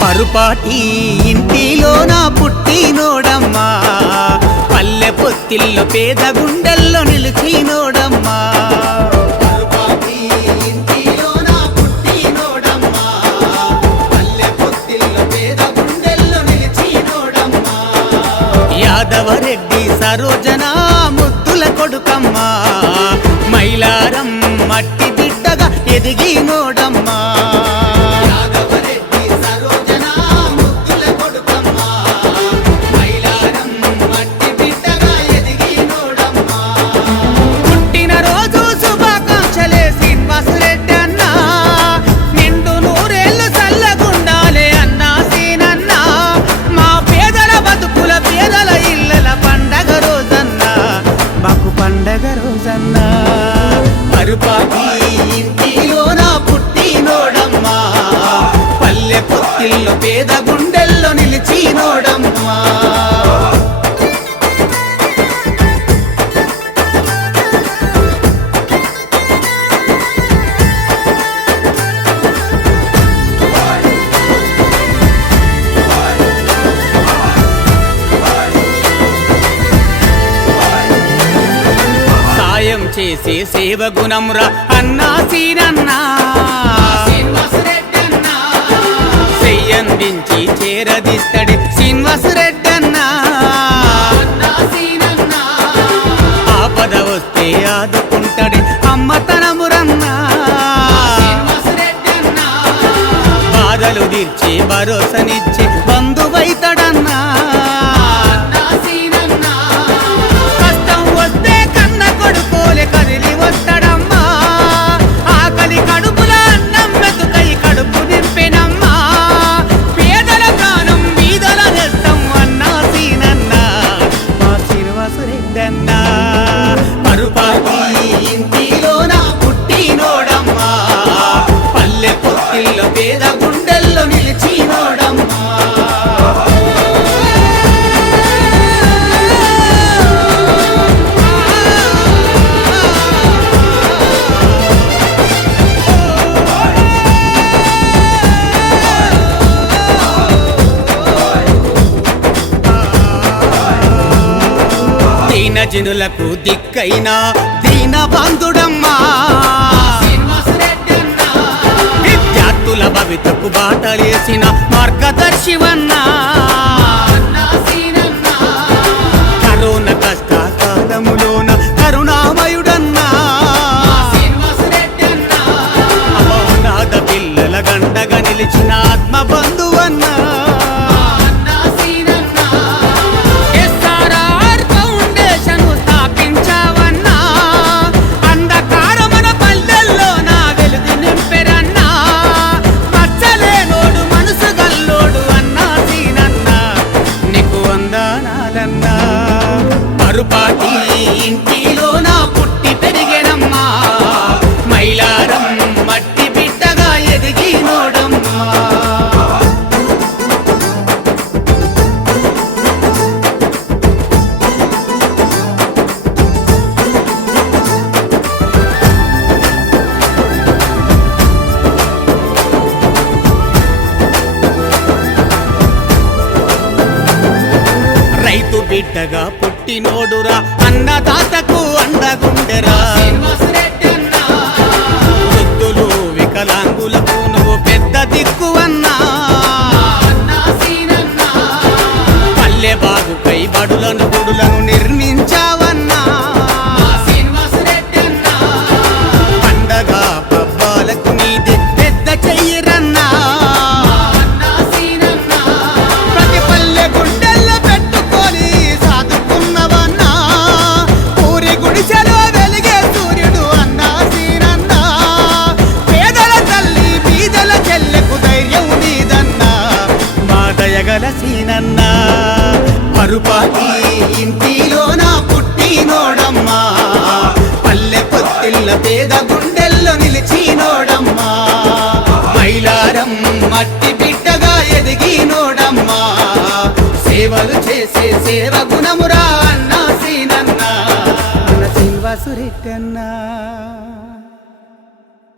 పరుపాటి ఇంటిలోన పుట్టినోడమ్మా, పల్లె పొత్తిల్లో పేద గుండెల్లో నిలిచినోడమ్మా. పరుపాటి ఇంటిలోన పుట్టినోడమ్మా, పల్లె పొత్తిల్లో పేద గుండెల్లో నిలిచినోడమ్మా. యాదవరెడ్డి సరోజన ముద్దుల కొడుకమ్మా, మైలారం మట్టి బిడ్డగా ఎదిగినోడమ్మా. పరుపాటి ఇంటిలోన పుట్టినోడమ్మా, పల్లె పొత్తిల్లో పేద గుండెల్లో నిలిచినోడమ్మా. చేసే సేవ గుణంరా అన్నా సీనన్నా, చెయ్యందించి చేరదిస్తడి శ్రీనివాసరెడ్డన్నా. ఆపద వస్తే ఆదుకుంటాడు అమ్మతనమురన్నా, బాధలు తీర్చి భరోసనిచ్చి బంధువైతడన్నా. కదిలి వస్తాడమ్మా, ఆకలి కడుపుల అన్నం మెతుకై కడుపు నింపెనమ్మా. పేదల ప్రాణం వీధల నేస్తం అన్నా సీనన్నా, మా శ్రీనివాసరెడ్డన్నా. పరుపాటి ఇంటిలోన పుట్టినోడమ్మా, పల్లె పొత్తిల్లో పేద గుండెల్లో నిలిచినోడమ్మా. జనులకు దిక్కైనా దీన బంధుడమ్మా, విద్యార్థుల భవితకు బాటలేసిన మార్గదర్శివన్నా. కరోనా కష్ట కాలములోన కరుణామయుడన్నా, అనాథ పిల్లల గండగా నిలిచిన ఆత్మ బంధువన్నా. పరుపాటి ఇంటిలోన పుట్టి పెరిగెనమ్మా, మైలారం మట్టి బిడ్డగా ఎదిగినోడమ్మా. రైతు బిడ్డగా పుట్టినోడురా, అన్నదాతకు అండగుండెరా. వృద్ధులు వికలాంగులకు నువ్వు పెద్ద దిక్కువన్నా. పల్లె బాగుకై బడులను గుడులను నిర్మించావన్నా. పండగ పబ్బాలకు నీది పెద్ద చెయ్యిరన్నా. ప్రతి పల్లె గుండెల్లో పెట్టుకొని సాదుకున్నవన్నా, ఊరి గుడిసెలో వెలిగే సూర్యుడు అన్నా. పేద గుండెల్లో నిలిచినోడమ్మా మైలారం మట్టి బిడ్డగా ఎదిగినోడమ్మా సేవలు చేసే సేవ గుణమురా అన్నా సీనన్నా మన శ్రీనివాసురెడ్డన్నా